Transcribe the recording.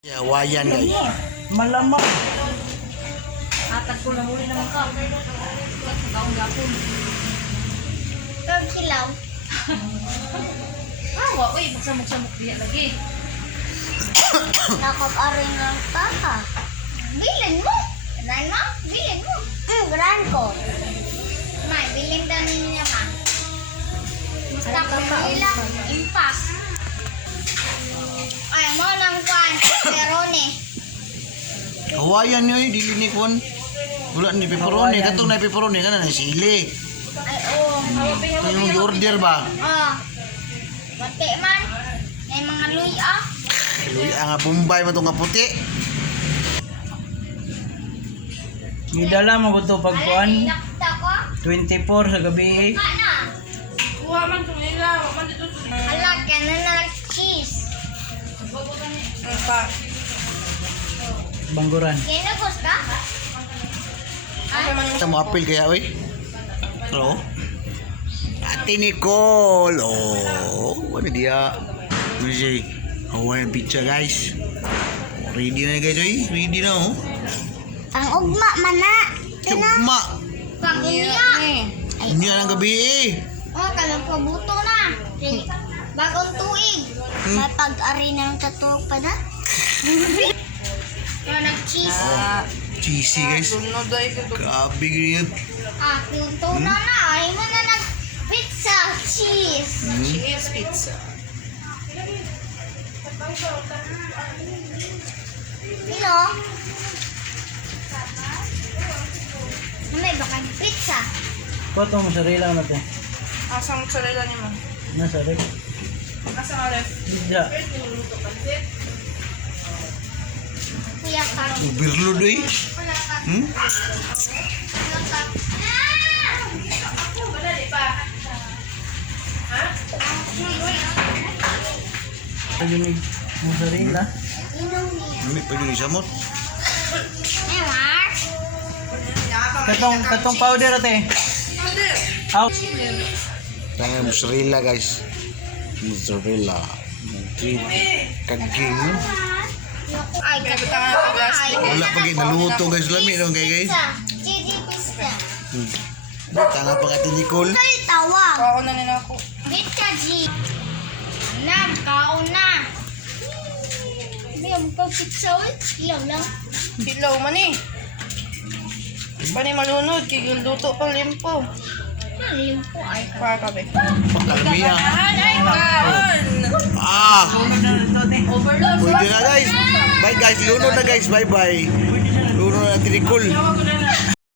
Yawayan guys. Malamang. Hatag ko na muli naman ka. Gaong gapon. Kag silaw. Awa, uy, magsamok-samok diya lagi. Nakap-aring lang ka. Bilin mo. Ran mo? Bilin mo. Ran ko. May, bilin daw niya ma. Basta ko nila. Impas. Ay, mo nang kwan. Perone. Hawayan nyo eh, dili ni Kwan. Wala ni pepperoni, Hawayan. katong na pepperoni ka na sili. Ay, oo. Ito yung order ba? Oh. Bate man. Ay, mga luya. Luy ang Bombay mo itong nga puti. Gidala mo ko to Alay, pagkuhan. nakita ko. 24 sa gabi. Kana. Kuha man itong nila. Waman dito. Hala, kana na cheese. Pa. Bangguran. Kinagos ka? Ito mo apil kaya oy. Oo. Ate Nicole. Oh, ano dia? Ano siya? Hawaiian pizza guys. Ready na guys oy. Ready na oh. Ang ugma mana. Chugma. Pang unya. Hindi na ng gabi eh. Oh, kalang pabuto na. Bagong tuig. May pag-ari na ng tatuog pa na. Nag-cheese. Cheesy guys. Sunod ay ito. Grabe ganyan. Yung tuna na. Ay mo na nag-pizza. Cheese. Cheese pizza. Sino? May baka pizza. Koto mo sarili lang natin. Asang mozzarella ni mo. Nasa rek. Asang alef. Bidya. Kuya ka. Overload eh. Hmm? Paginig mo sarili lang. Inom niya. May pwede ni samot. Eh, Mark. Katong powder ate. Out. Tangan mozzarella guys. Mozzarella. Treat. Kaging no? Ay, Ay, Wala pa kayo naluto guys. Lami no kay guys. pizza. Cheesy pizza. Tanga pa Ate Nicole. Kali tawag. Kaon na nila ako. Pizza, G. Nam, kaon na. May pag-pizza, uy. Ilaw lang. Hilaw man eh. Pani malunod. Kigilduto pang limpo. Limpo ay ka. Para ka be. Pakalmiya. Ay, kaon! Ah! Overload. Pwede na guys. Bye guys. Lunod na guys. Bye bye. Lunod na Ate Nicole.